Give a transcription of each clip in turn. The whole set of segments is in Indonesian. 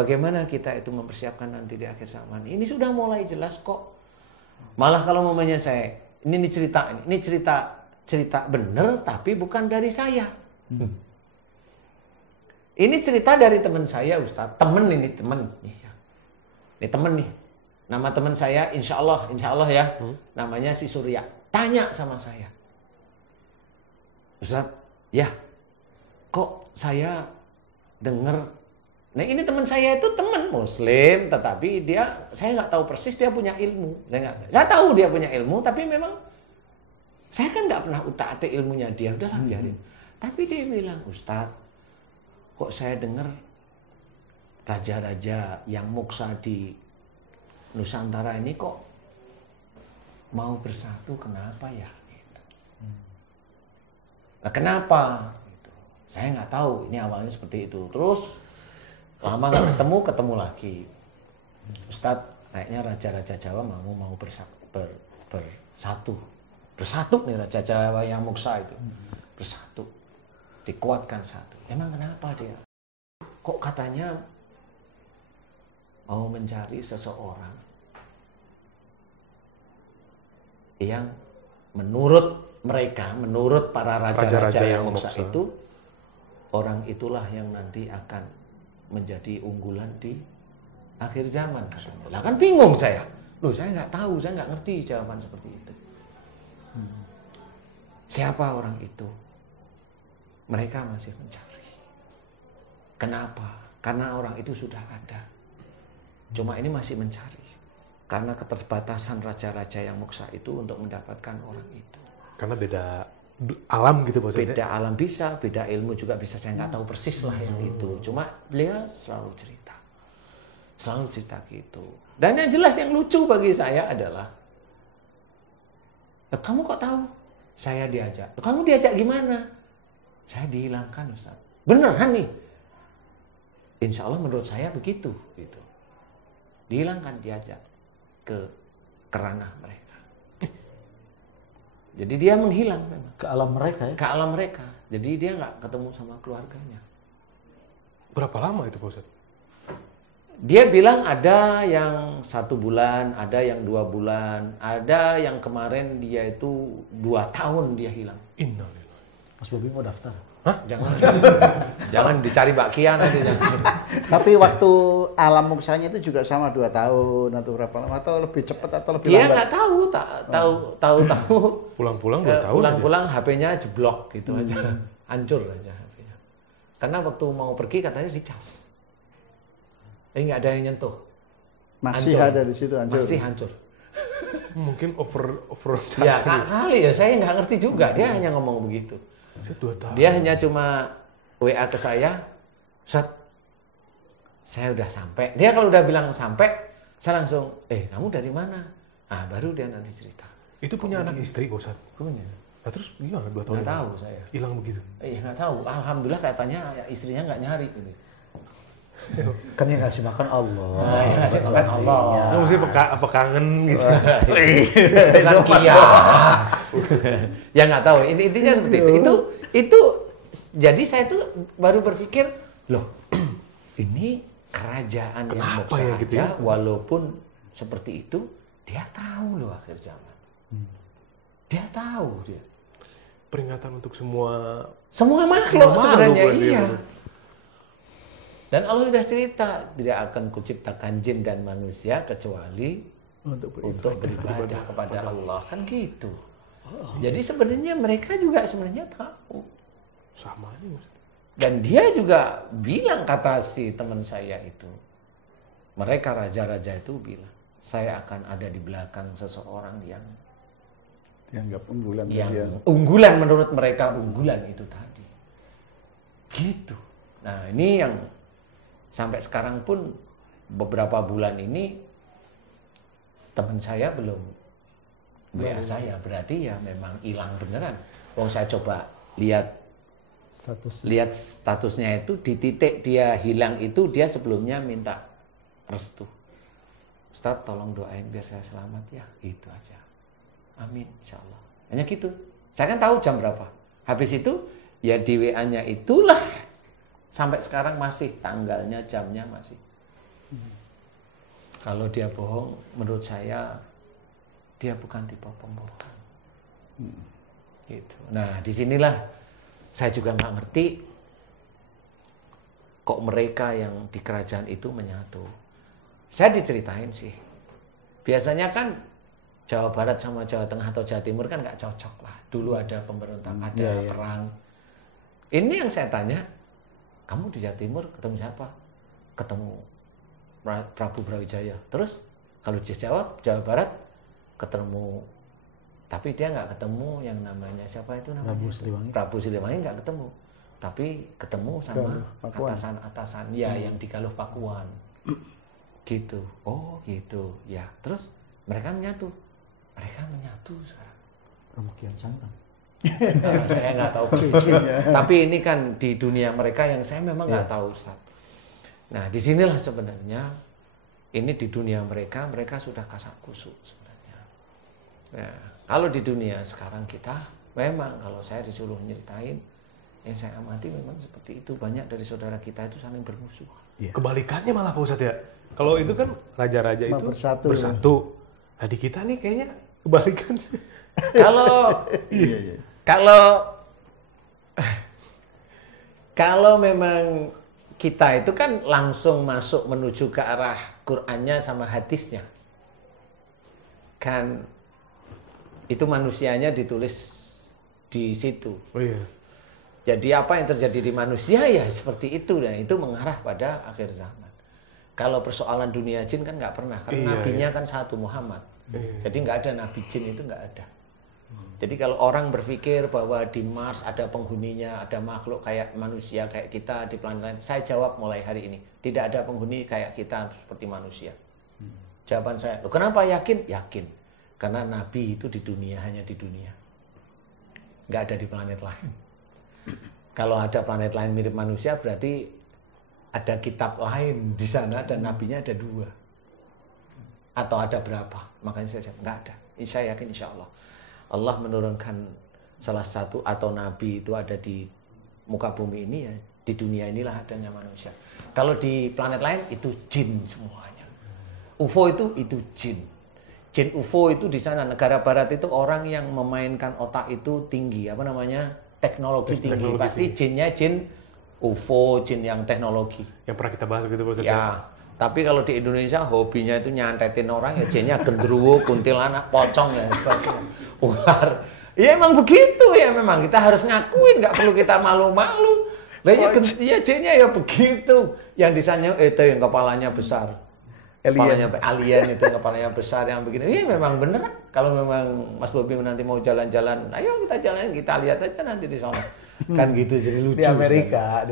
bagaimana kita itu mempersiapkan nanti di akhir zaman. Ini sudah mulai jelas kok. Malah kalau mamanya saya, ini cerita bener tapi bukan dari saya. Ini cerita dari teman saya, Ustadz. Temen. Ini temen nih. Nama teman saya, insya Allah ya. Namanya si Surya. Tanya sama saya, Ustadz, ya, kok saya dengar. Nah ini teman saya itu teman Muslim, tetapi saya nggak tahu persis dia punya ilmu. Saya tahu dia punya ilmu, tapi memang saya kan nggak pernah utak-atik ilmunya dia. Udahlah biarin. Tapi dia bilang, Ustadz, kok saya dengar raja-raja yang muksa di Nusantara ini kok mau bersatu, kenapa ya? Gitu. Nah, kenapa? Gitu. Saya nggak tahu. Ini awalnya seperti itu. Terus lama nggak ketemu lagi. Ustadz, kayaknya raja-raja Jawa mau bersatu nih raja Jawa yang muksa itu bersatu, dikuatkan satu. Emang kenapa dia? Kok katanya mau mencari seseorang yang menurut para raja-raja yang muksa itu, orang itulah yang nanti akan menjadi unggulan di akhir zaman. Lah kan bingung saya. Loh, saya nggak tahu, saya nggak ngerti jawaban seperti itu. Siapa orang itu? Mereka masih mencari. Kenapa? Karena orang itu sudah ada. Cuma ini masih mencari. Karena keterbatasan raja-raja yang muksa itu untuk mendapatkan orang itu. Karena beda alam gitu maksudnya? Beda alam bisa, beda ilmu juga bisa. Saya nggak tahu persis lah yang itu. Cuma beliau selalu cerita. Selalu cerita gitu. Dan yang jelas yang lucu bagi saya adalah, kamu kok tahu? Saya diajak. Kamu diajak gimana? Saya dihilangkan, Ustaz. Beneran nih? Insya Allah menurut saya begitu. Gitu. Dihilangkan, diajak ke ranah mereka. Jadi dia menghilang memang. Ke alam mereka ya? Ke alam mereka. Jadi dia nggak ketemu sama keluarganya. Berapa lama itu Pak Ustaz? Dia bilang ada yang 1 bulan, ada yang 2 bulan, ada yang kemarin dia itu 2 tahun dia hilang. Innalillah. Mas Bobi mau daftar? Hah? Jangan dicari bakian nanti. Tapi waktu alam muksanya itu juga sama 2 tahun atau berapa lama, atau lebih cepat atau lebih dia lambat? Dia nggak tahu. Pulang-pulang 2 tahun. Pulang-pulang HP-nya jeblok gitu aja, hancur aja HP-nya. Karena waktu mau pergi katanya dicas. Nggak ada yang nyentuh. Masih hancur. Ada di situ hancur. Masih hancur. Mungkin over ya kali ya, saya nggak ngerti juga. Dia hanya ngomong begitu. 2 tahun. Dia hanya cuma WA ke saya, Ustaz, saya udah sampai. Dia kalau udah bilang sampai, saya langsung, kamu dari mana? Ah, baru dia nanti cerita. Itu punya anak istri, Ustaz? Punya. Nah, terus gimana 2 tahun? Nggak tahu saya. Hilang begitu? Nggak tahu. Alhamdulillah katanya istrinya nggak nyari. Gitu. Kan yang ngasih makan Allah. Nah, yang ngasih makan Allah. Nggak mesti apa kangen gitu. Bukan Kia. Ya nggak tahu. Intinya seperti itu. Itu jadi saya tuh baru berpikir, loh, ini kerajaan yang muksa ya, gitu aja, ya? Walaupun seperti itu, dia tahu loh akhir zaman. Dia tahu dia. Peringatan untuk semua makhluk sebenarnya, iya. Dan Allah sudah cerita, tidak akan kuciptakan jin dan manusia kecuali untuk beribadah kepada Allah. Kan gitu. Jadi sebenarnya mereka juga sebenarnya tahu. Sama aja. Dan dia juga bilang, kata si teman saya itu, mereka raja-raja itu bilang, saya akan ada di belakang seseorang yang dianggap unggulan. Unggulan menurut mereka, unggulan itu tadi. Gitu. Nah ini yang sampai sekarang pun beberapa bulan ini teman saya belum WA saya, berarti ya memang hilang beneran. Saya coba lihat statusnya itu, di titik dia hilang itu dia sebelumnya minta restu. Ustaz tolong doain biar saya selamat ya, gitu aja. Amin, insyaallah. Hanya gitu. Saya kan tahu jam berapa. Habis itu ya di WA-nya itulah sampai sekarang masih tanggalnya, jamnya masih. Kalau dia bohong, menurut saya dia bukan tipe pembohong. Gitu. Nah, disinilah saya juga nggak ngerti kok mereka yang di kerajaan itu menyatu. Saya diceritain sih. Biasanya kan Jawa Barat sama Jawa Tengah atau Jawa Timur kan nggak cocok lah. Dulu ada pemberontak, ada perang. Ini yang saya tanya, kamu di Jawa Timur ketemu siapa? Ketemu Prabu Brawijaya. Terus kalau dia jawab Jawa Barat ketemu, tapi dia nggak ketemu yang namanya siapa itu namanya? Prabu Siliwangi. Prabu Siliwangi nggak ketemu, tapi ketemu sama atasan-atasan ya yang di Galuh Pakuan. Gitu. Oh gitu. Ya. Terus mereka menyatu. Mereka menyatu sekarang. Romo Kian Santang. Nah, saya nggak tahu persisnya. Tapi ini kan di dunia mereka yang saya memang nggak tahu, Ustaz. Nah, disinilah sebenarnya ini di dunia mereka sudah kasak kusuk sebenarnya. Nah, kalau di dunia sekarang kita memang kalau saya disuruh nyeritain, yang saya amati memang seperti itu, banyak dari saudara kita itu saling bermusuhan. Kebalikannya malah Pak Ustadz ya. Kalau itu kan raja-raja itu bersatu. Nah, di kita nih kayaknya kebalikan. Kalau memang kita itu kan langsung masuk menuju ke arah Qur'annya sama hadisnya. Kan itu manusianya ditulis di situ. Oh iya. Jadi apa yang terjadi di manusia ya seperti itu, dan itu mengarah pada akhir zaman. Kalau persoalan dunia jin kan nggak pernah, karena nabinya kan satu, Muhammad. Jadi nggak ada nabi jin, itu nggak ada. Jadi kalau orang berpikir bahwa di Mars ada penghuninya, ada makhluk kayak manusia, kayak kita di planet lain, saya jawab mulai hari ini, tidak ada penghuni kayak kita seperti manusia. Jawaban saya, loh, kenapa yakin? Yakin. Karena nabi itu di dunia, hanya di dunia. Nggak ada di planet lain. Kalau ada planet lain mirip manusia, berarti ada kitab lain di sana dan nabinya ada 2. Atau ada berapa? Makanya saya jawab, nggak ada. Saya yakin insya Allah. Allah menurunkan salah satu atau nabi itu ada di muka bumi ini, ya di dunia inilah adanya manusia. Kalau di planet lain itu jin semuanya. UFO itu jin. Jin UFO itu di sana negara barat itu orang yang memainkan otak itu tinggi, apa namanya? Teknologi tinggi. Pasti jinnya jin UFO, jin yang teknologi. Yang pernah kita bahas gitu Pak Ustadz. Ya. Tapi kalau di Indonesia hobinya itu nyantetin orang, ya jinnya gendruwo, kuntilanak, pocong dan sebagainya. Ular. Ya emang begitu ya, memang kita harus ngakuin, nggak perlu kita malu-malu. Lah ya jinnya ya begitu. Yang di sana itu yang kepalanya besar. Alien itu kepalanya besar yang begini. Iya memang bener. Kalau memang Mas Bobi nanti mau jalan-jalan, ayo kita jalan, kita lihat aja nanti di sana. Kan gitu, jadi lucu. Di Amerika.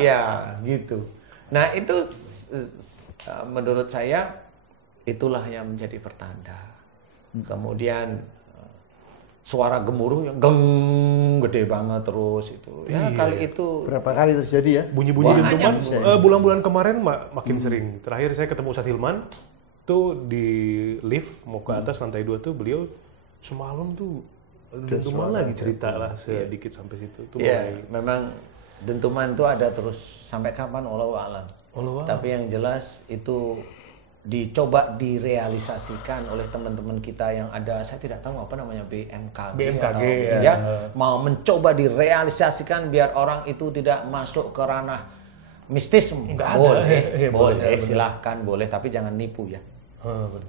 Iya, gitu. Nah itu menurut saya itulah yang menjadi pertanda. Kemudian suara gemuruh yang geng gede banget terus itu. Ya kali itu Berapa kali terjadi ya? Bunyi-bunyi dentuman bulan-bulan kemarin makin sering. Terakhir saya ketemu Ustadz Hilman tuh di lift mau ke atas lantai 2 tuh, beliau semalam tuh dentuman lagi, cerita lah sedikit sampai situ. Tuh memang dentuman itu ada terus sampai kapan Allahu a'lam. Tapi yang jelas itu dicoba direalisasikan oleh teman-teman kita yang ada, saya tidak tahu apa namanya, BMKG atau, ya mau mencoba direalisasikan biar orang itu tidak masuk ke ranah mistis. Boleh, silahkan boleh, tapi jangan nipu ya.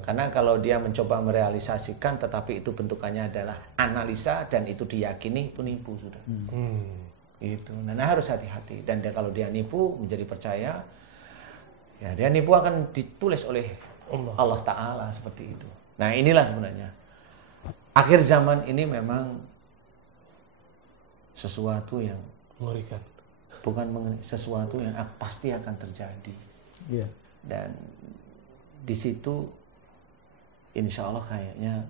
Karena kalau dia mencoba merealisasikan tetapi itu bentukannya adalah analisa dan itu diyakini, itu nipu sudah. Itu. Nah, harus hati-hati, dan kalau dia nipu menjadi percaya, ya dia nipu akan ditulis oleh Allah Ta'ala seperti itu. Nah inilah sebenarnya akhir zaman ini memang sesuatu yang mengerikan. Bukan sesuatu yang pasti akan terjadi. Dan di situ insya Allah kayaknya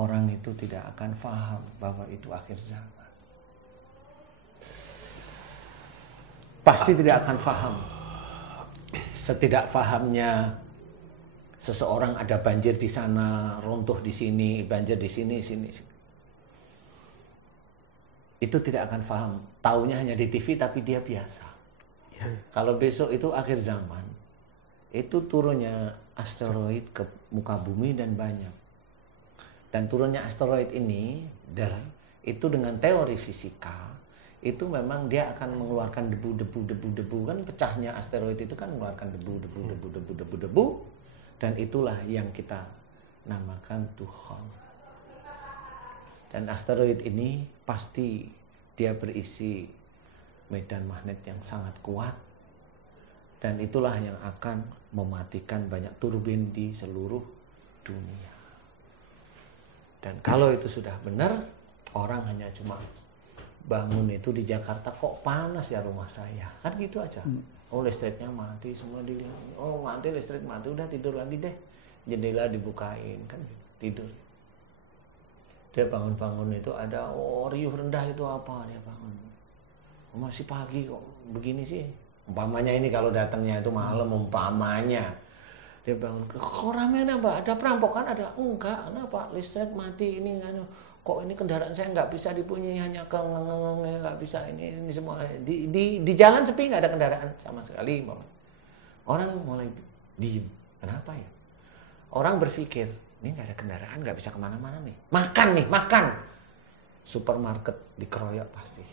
orang itu tidak akan paham bahwa itu akhir zaman. Pasti tidak akan paham. Setidak fahamnya seseorang ada banjir di sana, runtuh di sini, banjir di sini. Itu tidak akan paham. Taunya hanya di TV tapi dia biasa. Kalau besok itu akhir zaman, itu turunnya asteroid ke muka bumi dan banyak. Dan turunnya asteroid ini, itu dengan teori fisika, itu memang dia akan mengeluarkan debu, kan pecahnya asteroid itu kan mengeluarkan debu, dan itulah yang kita namakan Tuhan. Dan asteroid ini pasti dia berisi medan magnet yang sangat kuat, dan itulah yang akan mematikan banyak turbin di seluruh dunia. Dan kalau itu sudah benar, orang hanya cuma bangun itu di Jakarta, kok panas ya rumah saya, kan gitu aja. Oh listriknya mati, semua dilihat. Oh mati, listrik mati, udah tidur lagi deh, jendela dibukain, kan tidur. Dia bangun-bangun itu ada, riuh rendah itu apa, dia bangun. Masih pagi kok begini sih. Umpamanya ini kalau datangnya itu malam, umpamanya. Dia bangun, kok rame apa? Ada perampokan? Ada? Enggak, kenapa? Listrik mati, ini kok ini kendaraan saya nggak bisa dipunyai, hanya nggak bisa ini semua. Di jalan sepi, nggak ada kendaraan sama sekali. Orang mulai diem. Kenapa ya? Orang berpikir, ini nggak ada kendaraan, nggak bisa kemana-mana nih. Makan. Supermarket dikeroyok pasti.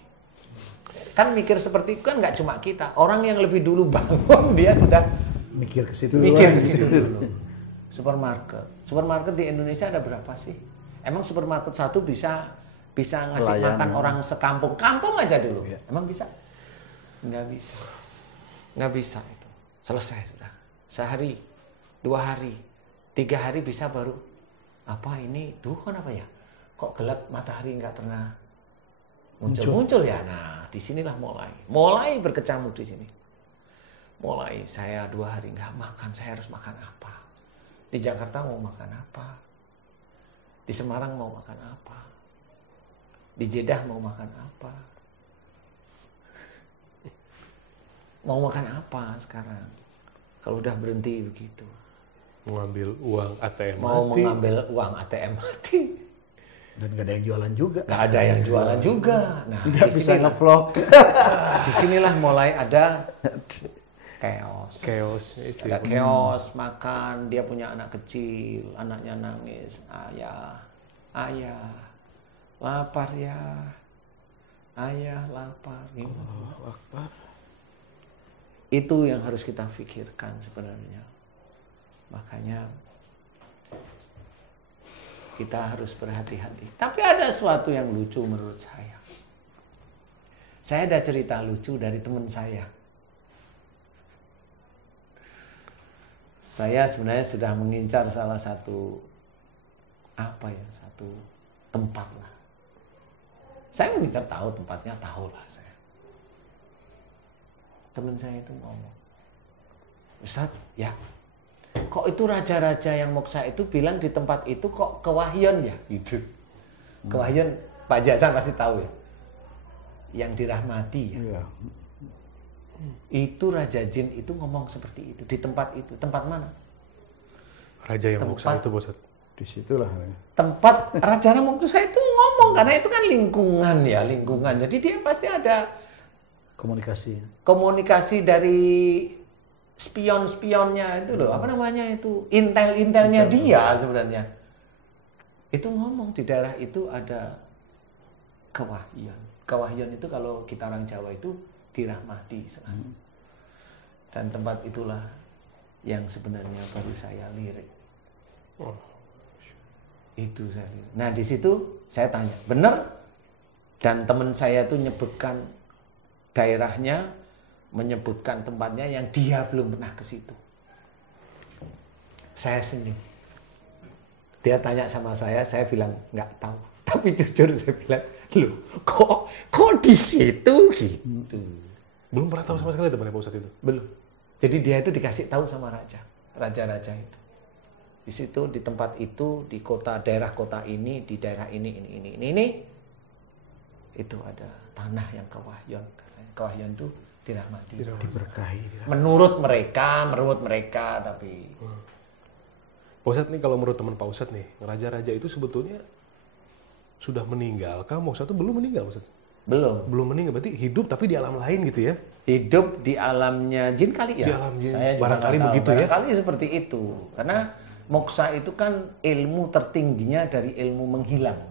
Kan mikir seperti itu kan nggak cuma kita. Orang yang lebih dulu bangun dia sudah mikir ke situ dulu. Supermarket di Indonesia ada berapa sih? Emang supermarket satu bisa ngasih makan orang sekampung, kampung aja dulu. Ya. Emang bisa? Nggak bisa itu. Selesai sudah. Sehari, 2 hari, 3 hari bisa baru. Apa ini? Tuh kan apa ya? Kok gelap, matahari nggak pernah muncul ya. Nah, disinilah mulai berkecamuk di sini. Mulai saya 2 hari nggak makan, saya harus makan apa? Di Jakarta mau makan apa? Di Semarang mau makan apa? Di Jeddah mau makan apa? Mau makan apa sekarang? Kalau udah berhenti begitu. Mengambil uang ATM mengambil uang ATM mati. Dan gak ada yang jualan juga. Gak ada yang jualan juga. Nah, nggak bisa nge-vlog. Disinilah mulai ada chaos itu. Ada chaos, makan, dia punya anak kecil, anaknya nangis, ayah, lapar ya, ayah lapar. Itu yang harus kita pikirkan sebenarnya. Makanya kita harus berhati-hati. Tapi ada sesuatu yang lucu menurut saya. Saya ada cerita lucu dari teman saya. Saya sebenarnya sudah mengincar salah satu satu tempat lah. Saya mengincar tahu tempatnya, tahu lah saya. Teman saya itu ngomong, Ustadz, ya, kok itu raja-raja yang moksa itu bilang di tempat itu kok kewahyan ya, gitu. Kewahyan, Pak Jasan pasti tahu ya, yang dirahmati ya. Iya. Itu Raja Jin itu ngomong seperti itu di tempat itu. Tempat mana? Raja yang moksa itu, Bos. Di situlah. Tempat Raja Moksa itu ngomong karena itu kan lingkungan. Jadi dia pasti ada komunikasi dari spion-spionnya itu loh. Apa namanya itu? Intelnya dia sebenarnya. Itu ngomong di daerah itu ada kewahyan. Kewahyan itu kalau kita orang Jawa itu dirahmati selalu. Dan tempat itulah yang sebenarnya baru saya lirik. Itu saya lirik. Nah di situ saya tanya, benar? Dan teman saya tuh nyebutkan daerahnya, menyebutkan tempatnya yang dia belum pernah ke situ. Saya senyum. Dia tanya sama saya bilang nggak tahu. Tapi jujur saya bilang, loh, kok di situ gitu. Belum pernah tahu sama sekali temannya Pak Ustadz itu? Belum. Jadi dia itu dikasih tahu sama raja-raja itu. Di situ, di tempat itu, di daerah kota ini, di daerah ini, itu ada tanah yang kewahyan. Kewahyan itu dirahmati. Diberkahi. Menurut mereka, tapi... Pak Ustadz nih, kalau menurut teman Pak Ustadz nih, raja-raja itu sebetulnya sudah meninggal. Pak Ustadz itu belum meninggal, Ustadz? Belum meninggal, berarti hidup tapi di alam lain gitu ya? Hidup di alamnya jin kali ya. Di alam jin. Saya juga Barangkali nggak tahu. begitu ya? Barangkali seperti itu. Karena moksa itu kan ilmu tertingginya dari ilmu menghilang.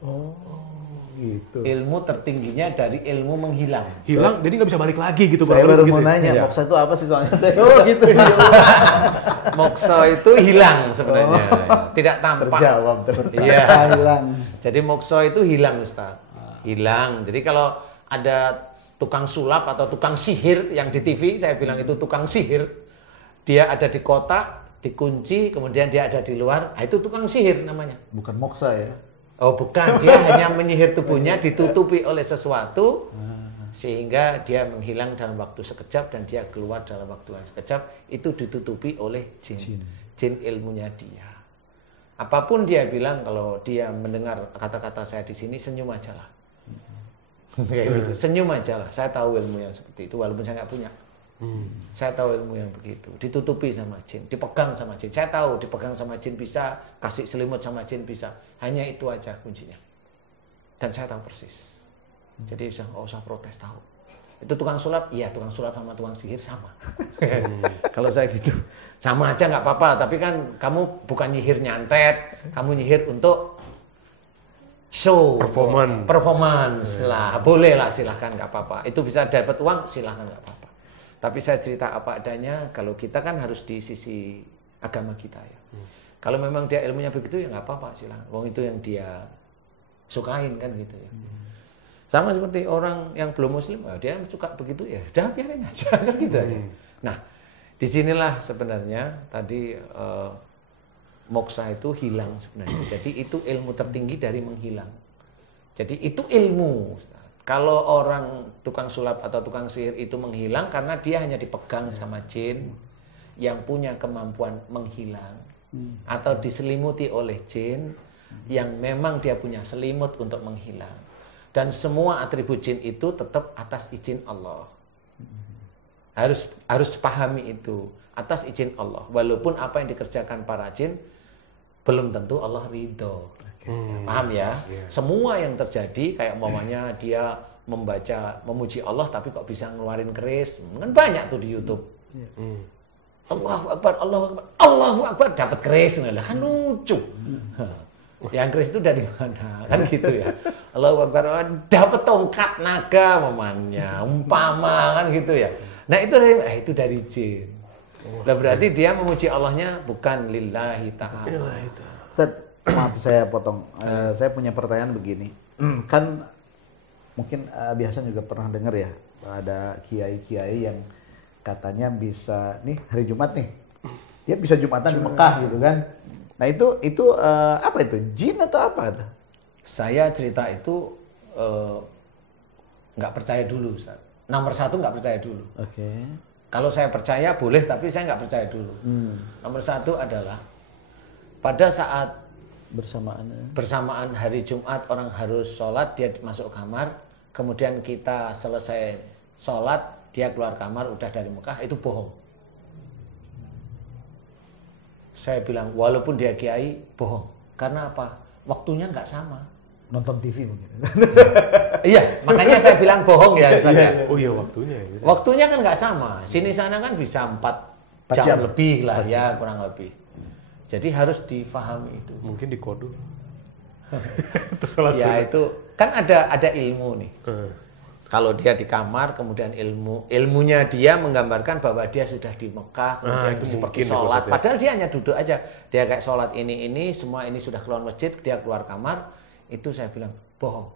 Oh, gitu. Ilmu tertingginya dari ilmu menghilang. Hilang, jadi nggak bisa balik lagi gitu. Saya baru gitu mau ya? nanya, Iya. moksa itu apa sih soalnya saya? Oh, gitu. Moksa itu hilang sebenarnya. Tidak tampak. Terjawab. Iya. Hilang. Jadi moksa itu hilang, Ustaz. Hilang. Jadi kalau ada tukang sulap atau tukang sihir yang di TV, saya bilang itu tukang sihir. Dia ada di kotak, dikunci, kemudian dia ada di luar. Nah, itu tukang sihir namanya. Bukan moksa ya? Oh bukan, dia hanya menyihir tubuhnya ditutupi oleh sesuatu sehingga dia menghilang dalam waktu sekejap dan dia keluar dalam waktu yang sekejap. Itu ditutupi oleh jin. Jin ilmunya dia. Apapun dia bilang, kalau dia mendengar kata-kata saya di sini, senyum aja lah. Kayak gitu, senyum aja lah. Saya tahu ilmu yang seperti itu walaupun saya nggak punya. Saya tahu ilmu yang begitu, ditutupi sama jin, dipegang sama jin. Saya tahu dipegang sama jin bisa, kasih selimut sama jin bisa. Hanya itu aja kuncinya. Dan saya tahu persis. Jadi nggak usah protes, tahu. Itu tukang sulap, iya tukang sulap sama tukang sihir sama. Kalau saya gitu, sama aja nggak apa-apa. Tapi kan kamu bukan nyihir nyantet, kamu nyihir untuk show, performance lah, boleh lah, silahkan nggak apa-apa. Itu bisa dapat uang, silahkan nggak apa-apa. Tapi saya cerita apa adanya. Kalau kita kan harus di sisi agama kita ya. Kalau memang dia ilmunya begitu ya nggak apa-apa, silahkan. Wong itu yang dia sukain kan gitu ya. Sama seperti orang yang belum muslim, dia suka begitu ya, udah biarin aja kan gitu aja. Nah, disinilah sebenarnya tadi moksa itu hilang sebenarnya. Jadi itu ilmu tertinggi dari menghilang. Jadi itu ilmu. Kalau orang tukang sulap atau tukang sihir itu menghilang karena dia hanya dipegang sama jin yang punya kemampuan menghilang. Atau diselimuti oleh jin yang memang dia punya selimut untuk menghilang. Dan semua atribut jin itu tetap atas izin Allah. Harus pahami itu. Atas izin Allah. Walaupun apa yang dikerjakan para jin belum tentu Allah ridho. Paham ya? Semua yang terjadi kayak umpamanya dia memuji Allah tapi kok bisa ngeluarin keris. Kan banyak tuh di YouTube. Allahu Akbar, Allahu Akbar, Allahu Akbar, dapat keris. Nah, kan lucu. Yang keris itu dari mana? Kan gitu ya. Allahu Akbar, dapat tongkat naga umpamanya, umpama kan gitu ya. Nah, itu dari jin. Nah, berarti dia memuji Allahnya bukan lillahi ta'ala. Ustaz, maaf saya potong. Saya punya pertanyaan begini. Kan mungkin biasa juga pernah dengar ya, ada kiai-kiai yang katanya bisa nih hari Jumat nih, dia bisa Jumatan di Mekah gitu kan. Nah itu apa itu? Jin atau apa? Saya cerita itu nggak percaya dulu, Ustaz. Nomor satu nggak percaya dulu. Oke. Kalau saya percaya boleh, tapi saya nggak percaya dulu. Nomor satu adalah pada saat bersamaan hari Jumat orang harus sholat, dia masuk kamar, kemudian kita selesai sholat, dia keluar kamar udah dari Mekah, itu bohong. Saya bilang walaupun dia kiai, bohong. Karena apa? Waktunya nggak sama. Nonton TV mungkin. Iya, makanya saya bilang bohong ya. Oh iya waktunya. Ya. Waktunya kan nggak sama. Sini sana kan bisa 4 jam lebih lah ya, kurang lebih. Jadi harus difahami itu. Mungkin di kode. Ya itu kan ada ilmu nih. Kalau dia di kamar, kemudian ilmunya dia menggambarkan bahwa dia sudah di Mekah, kemudian itu seperti mungkin sholat. ya. Padahal dia hanya duduk aja. Dia kayak sholat ini, semua ini sudah keluar masjid, dia keluar kamar. Itu saya bilang bohong.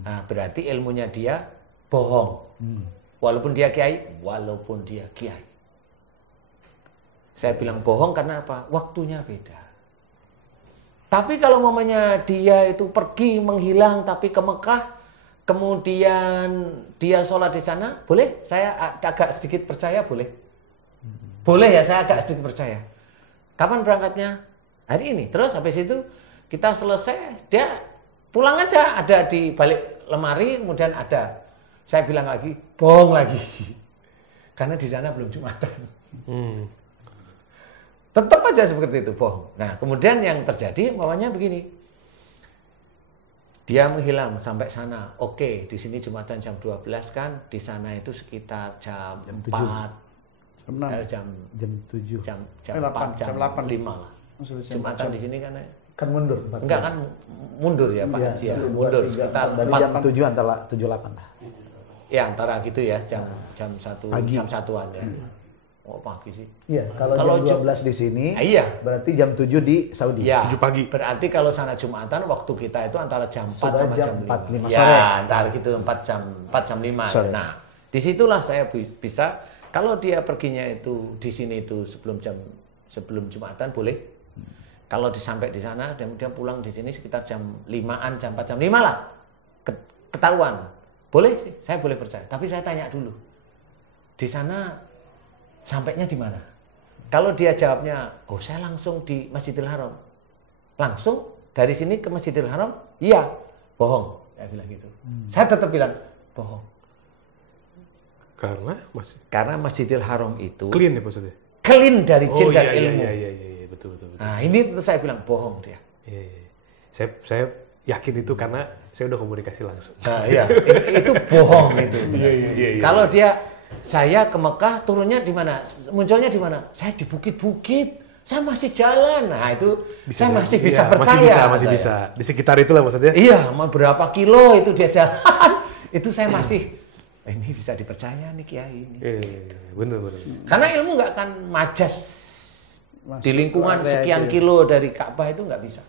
Nah, berarti ilmunya dia bohong. Walaupun dia kiai, Saya bilang bohong karena apa? Waktunya beda. Tapi kalau mamanya dia itu pergi menghilang tapi ke Mekah, kemudian dia sholat di sana, boleh? Saya agak sedikit percaya, boleh? Boleh ya, saya agak sedikit percaya. Kapan berangkatnya? Hari ini. Terus habis itu kita selesai, dia pulang aja, ada di balik lemari, kemudian ada. Saya bilang lagi, bohong lagi. Karena di sana belum Jumatan. Tetap aja seperti itu, bohong. Nah, kemudian yang terjadi, mamanya begini. Dia menghilang sampai sana. Oke, di sini Jumatan jam 12 kan, di sana itu sekitar jam 4. Jam 7. Jam 8, 4, jam 8. 5 lah. Jumatan di sini kan mundur. enggak kan mundur ya Pak Haji ya. Mundur sekitar dari jam 7 antara 7-8 lah. Ya antara gitu ya, jam 1 Pagi. jam 1-an ya. Oh pagi sih. Iya, kalau jam 12 di sini, iya. berarti jam 7 di Saudi. Ya, 7 pagi. Berarti kalau sana Jumatan waktu kita itu antara jam 4 Sudah sama jam jam 4, 5 5. sore. Ya, antara gitu 4 jam 5. Sore. Nah, disitulah saya bisa kalau dia perginya itu di sini itu sebelum Jumatan boleh. Kalau sampai di sana dan dia pulang di sini sekitar jam 5-an, jam 4, jam 5 lah. Ketahuan. Boleh sih, saya boleh percaya. Tapi saya tanya dulu. Di sana sampainya di mana? Kalau dia jawabnya, oh saya langsung di Masjidil Haram. Langsung dari sini ke Masjidil Haram? Iya. Bohong. Saya bilang gitu. Saya tetap bilang, bohong. Karena Masjidil Haram itu Clean ya maksudnya? clean dari jin dan ilmu. Iya, betul. Nah ini tentu saya bilang bohong dia. Iya. Saya yakin itu karena saya udah komunikasi langsung. Nah iya, itu bohong itu. Iya. Kalau saya ke Mekah turunnya di mana? Munculnya di mana? Saya di bukit-bukit. Saya masih jalan. Nah itu saya masih bisa percaya. Masih bisa. Di sekitar itulah maksudnya? Iya, mau berapa kilo itu dia jalan. Itu saya masih, ini bisa dipercaya nih Kiai ini. Bener. Karena ilmu nggak akan majas di lingkungan sekian kilo dari Ka'bah itu nggak bisa.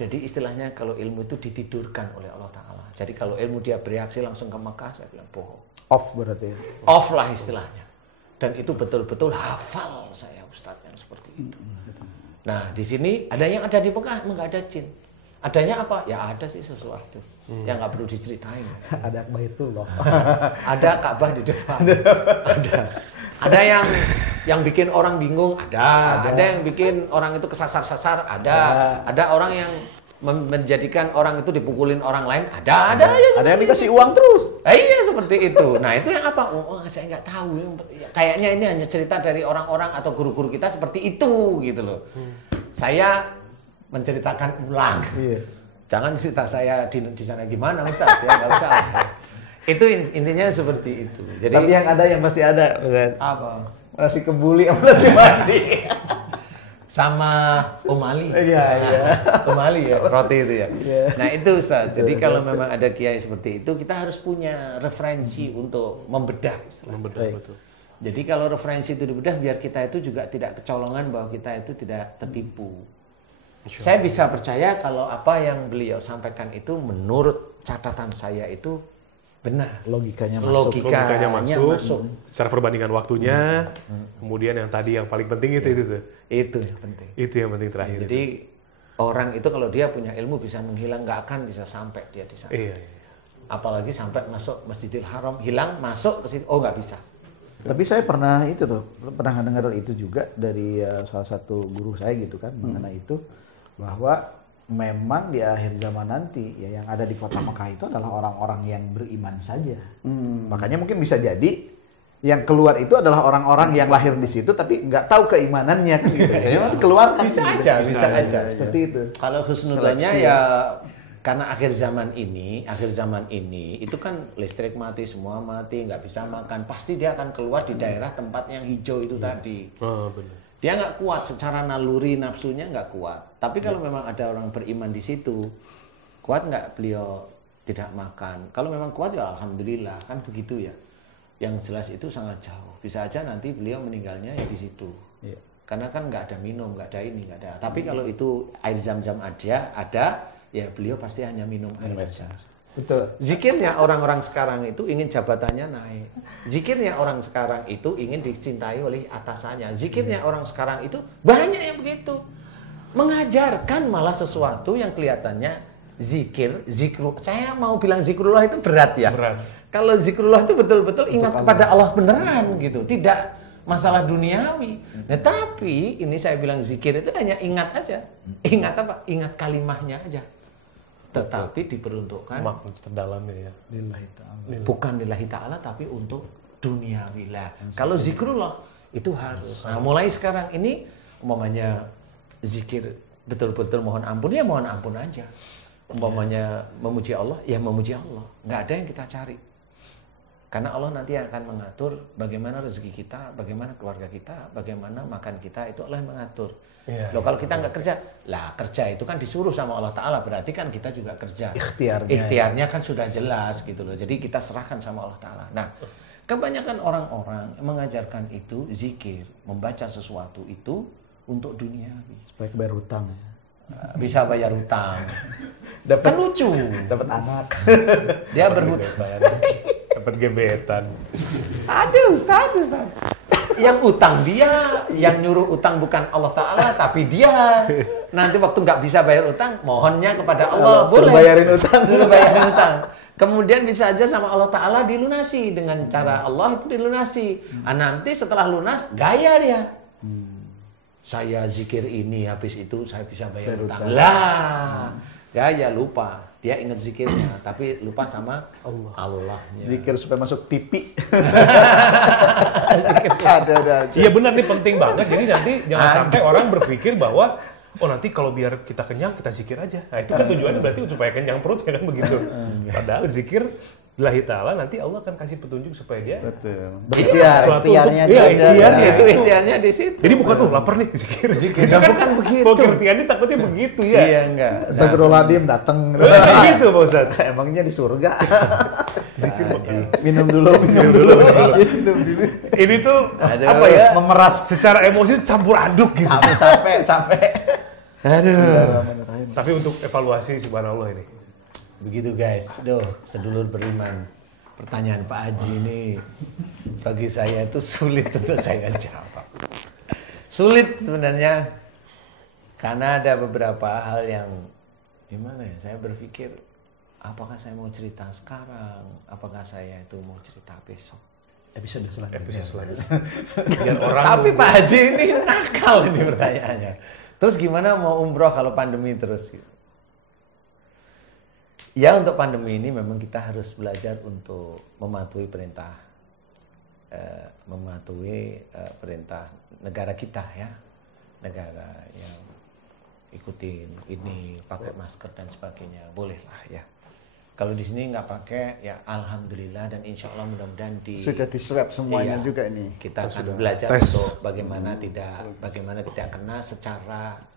Jadi istilahnya kalau ilmu itu ditidurkan oleh Allah Ta'ala. Jadi kalau ilmu dia bereaksi langsung ke Mekah, saya bilang bohong. Off berarti ya? Off lah istilahnya. Dan itu betul-betul hafal saya Ustadz yang seperti itu. Nah di sini ada yang ada di Mekah, nggak ada jin. Adanya apa? Ya ada sih sesuatu yang nggak perlu diceritain. Ada Baitullah. Ada Ka'bah di depan. Ada yang bikin orang bingung, ada yang bikin orang itu kesasar-sasar, ada orang yang menjadikan orang itu dipukulin orang lain, ada yang dikasih uang terus. Iya seperti itu. Nah itu yang apa? Oh, saya nggak tahu. Kayaknya ini hanya cerita dari orang-orang atau guru-guru kita seperti itu gitu loh. Saya menceritakan ulang. Iya. Jangan cerita saya di sana gimana Ustaz, ya nggak usah. Itu intinya seperti itu. Jadi, tapi yang ada yang pasti ada, Ustaz. Apa? Nasi kebuli sama nasi mandi. Sama umali. Iya. Umali ya, roti itu ya. Iya. Nah itu Ustaz. Jadi kalau memang ada kiai seperti itu, kita harus punya referensi untuk membedah. Betul. Jadi kalau referensi itu dibedah, biar kita itu juga tidak kecolongan bahwa kita itu tidak tertipu. Saya bisa percaya kalau apa yang beliau sampaikan itu menurut catatan saya itu benar. Logikanya masuk. Logikanya masuk. Secara perbandingan waktunya, kemudian yang tadi yang paling penting itu tuh. Itu yang penting. Itu yang penting terakhir. Jadi orang itu kalau dia punya ilmu bisa menghilang, nggak akan bisa sampai dia di sana. Iya. Apalagi sampai masuk Masjidil Haram, hilang, masuk ke situ, oh nggak bisa. Tapi saya pernah dengar itu juga dari salah satu guru saya gitu kan mengenai itu, bahwa memang di akhir zaman nanti ya yang ada di kota Mekah itu adalah orang-orang yang beriman saja. Makanya mungkin bisa jadi yang keluar itu adalah orang-orang yang lahir di situ tapi nggak tahu keimanannya kan gitu. Saya keluar kan Bisa gitu. aja. Seperti itu. Kalau husnudzonnya ya karena akhir zaman ini itu kan listrik mati, semua mati, nggak bisa makan, pasti dia akan keluar di daerah tempat yang hijau itu tadi. Oh, benar. Dia nggak kuat secara naluri nafsunya nggak kuat. Tapi kalau memang ada orang beriman di situ, kuat nggak beliau tidak makan? Kalau memang kuat ya alhamdulillah kan begitu ya. Yang jelas itu sangat jauh. Bisa aja nanti beliau meninggalnya ya di situ. Iya. Karena kan nggak ada minum, nggak ada ini, nggak ada. Tapi kalau itu air zam-zam ada, ya beliau pasti hanya minum air zam. Betul. Zikirnya orang-orang sekarang itu ingin jabatannya naik. Zikirnya orang sekarang itu ingin dicintai oleh atasannya. Zikirnya orang sekarang itu banyak yang begitu. Mengajarkan malah sesuatu yang kelihatannya zikru. Saya mau bilang zikrullah itu berat ya. Berat. Kalau zikrullah itu betul-betul ingat kepada Allah beneran gitu. Tidak masalah duniawi. Nah, tapi ini saya bilang zikir itu hanya ingat aja. Ingat apa? Ingat kalimahnya aja. Tetapi diperuntukkan Makna terdalamnya ya. Lillahi ta'ala. bukan lillahi ta'ala tapi untuk duniawi lah. Kalau zikrullah itu harus. Nah, mulai sekarang ini umpamanya zikir betul-betul mohon ampun ya mohon ampun aja. umpamanya memuji Allah, ya memuji Allah. Nggak ada yang kita cari. Karena Allah nanti akan mengatur bagaimana rezeki kita, bagaimana keluarga kita, bagaimana makan kita, itu Allah yang mengatur. Loh kalau kita nggak kerja, lah kerja itu kan disuruh sama Allah Ta'ala, berarti kan kita juga kerja. Ikhtiarnya kan sudah jelas gitu loh. Jadi kita serahkan sama Allah Ta'ala. Nah, kebanyakan orang-orang mengajarkan itu zikir, membaca sesuatu itu untuk dunia. Supaya bayar hutang. Bisa bayar hutang. Kan lucu. Dapat anak. Dia berhutang. Dapat gebetan. Aduh, Ustaz. Yang utang dia, yang nyuruh utang bukan Allah Ta'ala, tapi dia. Nanti waktu nggak bisa bayar utang, mohonnya kepada Allah. Suruh boleh. bayarin utang. Kemudian bisa aja sama Allah Ta'ala dilunasi. Dengan cara Allah itu dilunasi. Nanti setelah lunas, gaya dia. Saya zikir ini, habis itu saya bisa bayar utang. Lah, gaya lupa. Dia ingat zikirnya, tapi lupa sama Allahnya. Zikir supaya masuk TV. Ada. Iya benar, nih penting banget. Jadi nanti jangan sampai orang berpikir bahwa nanti kalau biar kita kenyang kita zikir aja. Nah itu kan tujuannya berarti supaya kenyang perut, ya kan begitu. Padahal zikir lillahi ta'ala, nanti Allah akan kasih petunjuk supaya dia Ikhtiarnya itu ikhtiarnya di situ. Jadi bukan lapar nih zikir. Kan bukan begitu. Pengertiannya takutnya begitu ya. Iya enggak. Astagfirullahaladzim datang. Gitu Pak Ustaz. Emangnya di surga. Zikir Minum dulu. Ini tuh apa ya? Memeras Secara emosi campur aduk gitu. Capek. Aduh. Tapi untuk evaluasi subhanallah ini. Begitu guys, sedulur beriman. Pertanyaan Pak Haji ini bagi saya itu sulit untuk saya jawab. Sulit sebenarnya karena ada beberapa hal yang gimana ya, saya berpikir apakah saya mau cerita sekarang, apakah saya itu mau cerita besok. Episode selanjutnya. Tapi Pak Haji ini nakal ini pertanyaannya. Terus gimana mau umroh kalau pandemi terus? Ya untuk pandemi ini memang kita harus belajar untuk mematuhi perintah negara kita ya, negara yang ikutin ini pakai masker dan sebagainya, bolehlah ya. Kalau di sini nggak pakai ya alhamdulillah, dan insya Allah mudah-mudahan sudah di swab semuanya juga ini. Kita akan belajar untuk bagaimana tidak kena secara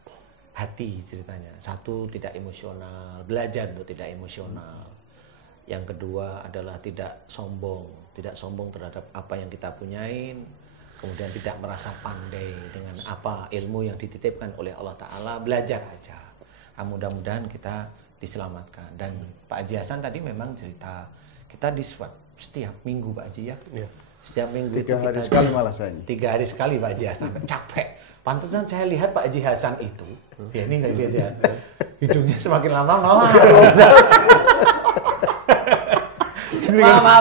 hati ceritanya. Satu, tidak emosional, belajar untuk tidak emosional. Yang kedua adalah tidak sombong terhadap apa yang kita punyain. Kemudian tidak merasa pandai dengan apa ilmu yang dititipkan oleh Allah Ta'ala, belajar aja. Mudah-mudahan kita diselamatkan. Dan Pak Haji Hasan tadi memang cerita, kita di swab setiap minggu Pak Haji ya. Setiap minggu 3 hari sekali malah saya. 3 hari sekali Pak Haji Hasan, capek. Pantesan saya lihat Pak Haji Hasan itu, ya ini nggak lihat ya, hidungnya semakin lama mama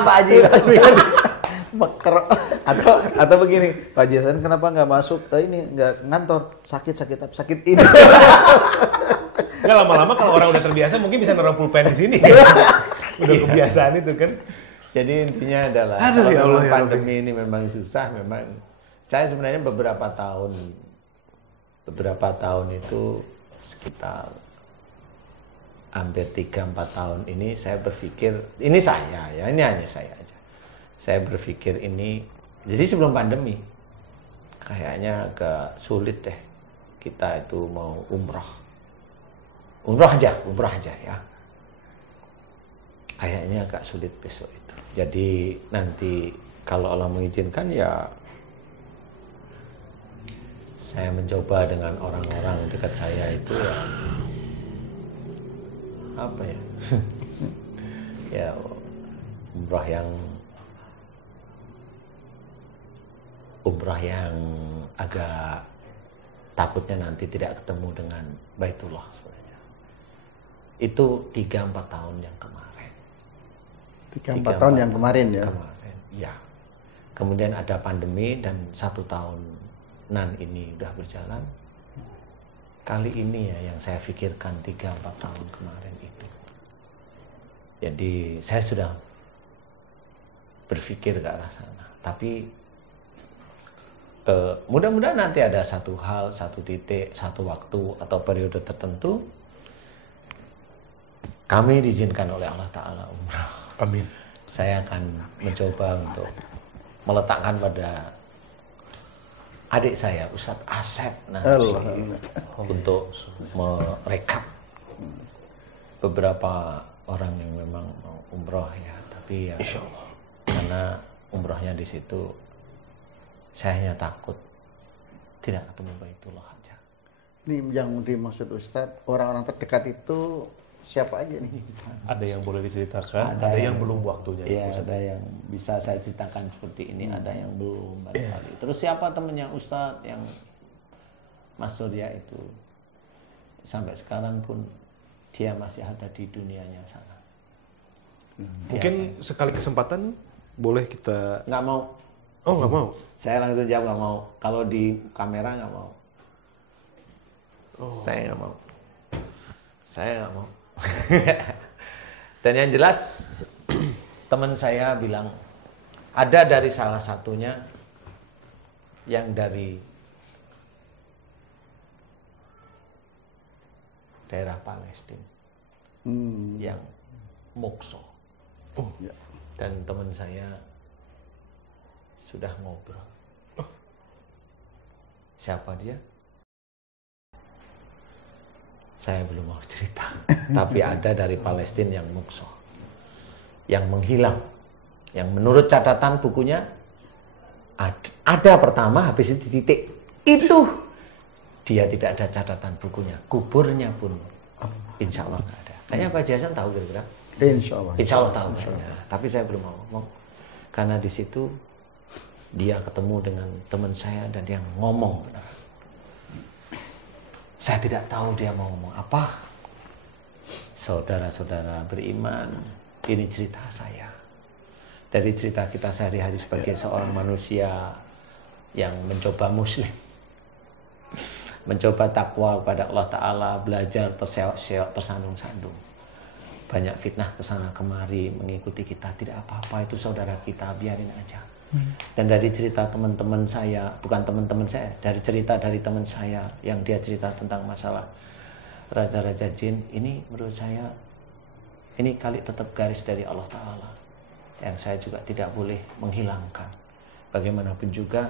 Pak Haji meker. Atau begini, Pak Haji Hasan kenapa nggak masuk ini, nggak ngantor, sakit ini. Nggak, lama-lama kalau orang udah terbiasa mungkin bisa naruh pulpen di sini. Udah kebiasaan itu kan. Jadi intinya adalah kalau pandemi ini memang susah, memang saya sebenarnya beberapa tahun itu sekitar hampir 3-4 tahun ini saya berpikir, ini hanya saya aja. Saya berpikir ini, jadi sebelum pandemi kayaknya agak sulit deh kita itu mau umroh aja ya. Kayaknya agak sulit besok itu. Jadi nanti kalau Allah mengizinkan ya saya mencoba dengan orang-orang dekat saya itu ya apa ya ya umrah yang agak takutnya nanti tidak ketemu dengan Baitullah sebenarnya. Itu 3-4 tahun yang kemarin. 3-4 tahun yang kemarin ya. Kemarin, ya. Kemudian ada pandemi dan 1 tahun ini udah berjalan. Kali ini ya yang saya pikirkan 3-4 tahun kemarin itu. Jadi saya sudah berpikir ke arah sana. Tapi mudah-mudahan nanti ada satu hal, satu titik, satu waktu atau periode tertentu kami diizinkan oleh Allah Ta'ala umrah. Amin. Saya akan mencoba untuk meletakkan pada adik saya, Ustadz Asep nanti untuk merekap beberapa orang yang memang mau umroh ya. Tapi ya, Insya Allah. karena umrohnya di situ, saya hanya takut tidak ketemu Baitullah aja. Ini yang dimaksud Ustadz, orang-orang terdekat itu siapa aja nih? Ada yang boleh diceritakan, ada yang belum waktunya. Iya, ada yang bisa saya ceritakan seperti ini, ada yang belum barangkali. Terus siapa temennya Ustadz yang Mas Surya itu sampai sekarang pun dia masih ada di dunianya sana. Mungkin sekali kesempatan boleh kita. Nggak mau. Oh, nggak mau. Saya langsung jawab nggak mau. Kalau di kamera nggak mau. Saya nggak mau. Saya nggak mau. Dan yang jelas teman saya bilang ada dari salah satunya yang dari daerah Palestina yang Mokso. Dan teman saya sudah ngobrol. Siapa dia? Saya belum mau cerita. Tapi ada dari Palestina yang Mokso, yang menghilang, yang menurut catatan bukunya ada pertama, habis itu titik. Itu dia tidak ada catatan bukunya, kuburnya pun insya Allah nggak ada. Kayaknya Pak Jason tahu kira-kira. Insya Allah. Insya Allah tahu. Tapi saya belum mau ngomong karena di situ dia ketemu dengan teman saya dan dia ngomong benar. Saya tidak tahu dia mau ngomong apa. Saudara-saudara beriman, ini cerita saya. Dari cerita kita sehari-hari sebagai seorang manusia yang mencoba muslim. Mencoba takwa kepada Allah Ta'ala, belajar terseok-seok, tersandung-sandung. Banyak fitnah kesana kemari mengikuti kita, tidak apa-apa itu saudara kita, biarin aja. Dan dari cerita teman-teman saya, bukan teman-teman saya, dari cerita dari teman saya yang dia cerita tentang masalah raja-raja jin, ini menurut saya ini kali tetap garis dari Allah Ta'ala yang saya juga tidak boleh menghilangkan. Bagaimanapun juga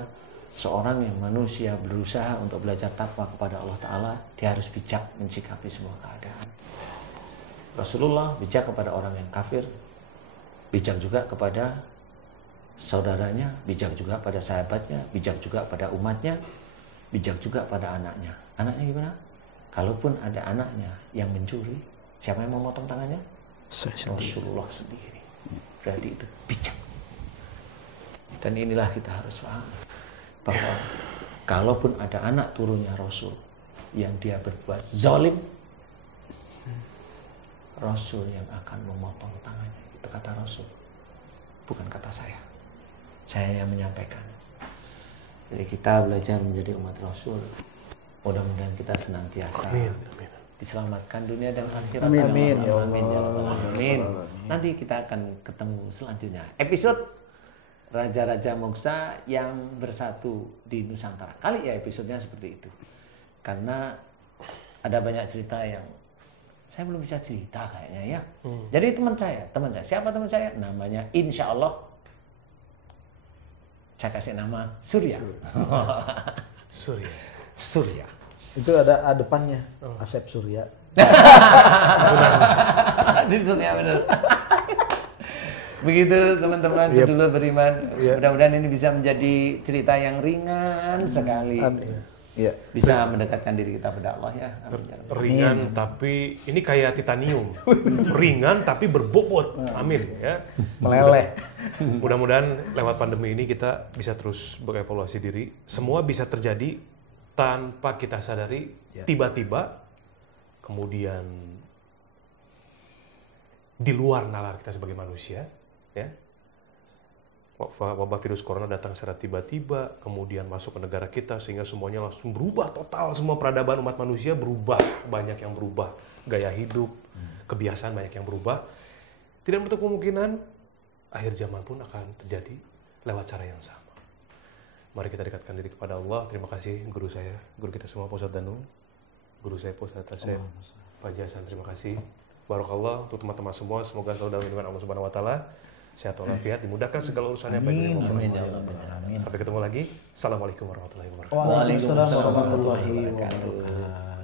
seorang yang manusia berusaha untuk belajar takwa kepada Allah Ta'ala, dia harus bijak mensikapi semua keadaan. Rasulullah bijak kepada orang yang kafir, bijak juga kepada saudaranya, bijak juga pada sahabatnya, bijak juga pada umatnya, bijak juga pada anaknya. Anaknya gimana? Kalaupun ada anaknya yang mencuri, siapa yang memotong tangannya? Rasulullah sendiri. Berarti itu bijak. Dan inilah kita harus paham bahwa kalaupun ada anak turunnya Rasul yang dia berbuat zalim, Rasul yang akan memotong tangannya. Itu kata Rasul, bukan kata saya. Saya yang menyampaikan. Jadi kita belajar menjadi umat Rasul. Mudah-mudahan kita senantiasa diselamatkan dunia dan akhirat. Amin. Amin. Amin. Nanti kita akan ketemu selanjutnya. Episode Raja-Raja Moksa yang bersatu di Nusantara. Kali ya episodenya seperti itu. Karena ada banyak cerita yang saya belum bisa cerita kayaknya ya. Jadi teman saya, siapa teman saya? Namanya Insya Allah saya kasih nama Surya. Surya. Itu ada depannya, Asep Surya. Asep Surya benar. Begitu teman-teman sedulur beriman. Mudah-mudahan ini bisa menjadi cerita yang ringan sekali. Iya. Bisa mendekatkan diri kita pada Allah ya. Ringan tapi ini kayak titanium. Ringan tapi berbobot. Amin ya. Meleleh. Mudah-mudahan lewat pandemi ini kita bisa terus berevaluasi diri. Semua bisa terjadi tanpa kita sadari, tiba-tiba kemudian di luar nalar kita sebagai manusia, ya. Wabah virus corona datang secara tiba-tiba, kemudian masuk ke negara kita sehingga semuanya langsung berubah total, semua peradaban umat manusia berubah, banyak yang berubah, gaya hidup, kebiasaan banyak yang berubah. Tidak menutup kemungkinan akhir zaman pun akan terjadi lewat cara yang sama. Mari kita dekatkan diri kepada Allah. Terima kasih guru saya, guru kita semua Pak Ustadz Danung, guru saya Pak Ustadz Asep, Pak Jasan, terima kasih. Barakallah untuk teman-teman semua, semoga selalu dalam lindungan Allah Subhanahu wa taala. Sehat walafiat, dimudahkan segala urusannya baik maupun Amin ya buruk. Allah. Sampai ketemu lagi. Assalamualaikum warahmatullahi wabarakatuh. Waalaikumsalam warahmatullahi wabarakatuh. wabarakatuh.